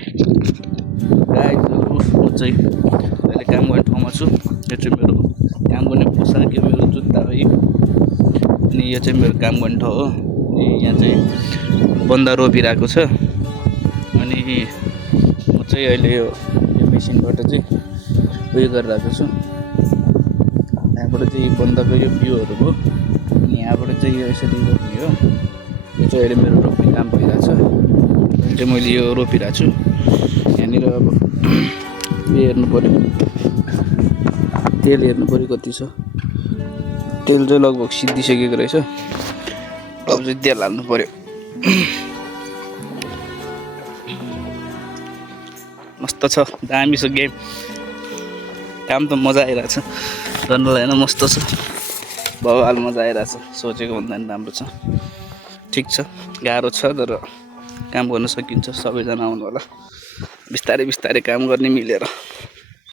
गाइजहरु म चाहिँ अहिले काम गर्ने ठाउँमा छु। यो चाहिँ मेरो काम गर्ने पोसाक, यो मेरो जुत्ता है। अनि यो चाहिँ मेरो काम गर्ने ठाउँ हो। अनि यहाँ चाहिँ बन्दा रोपिरहेको छ। अनि म चाहिँ अहिले यो मेसिनबाट चाहिँ उयो गरिरहेको छु। यहाँबाट चाहिँ बन्दाको यो बिउहरू भयो। अनि यहाँबाट चाहिँ यो यसरी रोप्ने हो। यो चाहिँ अहिले मेरो रोप्ने काम भइरहेछ। अहिले चाहिँ मैले यो रोपिरहेको छु। यहाँनिर अब हेर्नु पर्यो, तेल हेर्नु पर्यो कति छ। तेल चाहिँ लगभग सिद्धिसकेको रहेछ। अब चाहिँ तेल हाल्नु पर्यो। मस्त छ, दामी छ गेम। काम त मजा आइरहेछ, गर्नलाई होइन मस्त छ। बवाल मजा आइरहेछ, सोचेको भन्दा पनि राम्रो छ। ठिक छ, गाह्रो छ तर काम गर्न सकिन्छ। सबैजना आउनु होला, बिस्तारै बिस्तारै काम गर्ने मिलेर।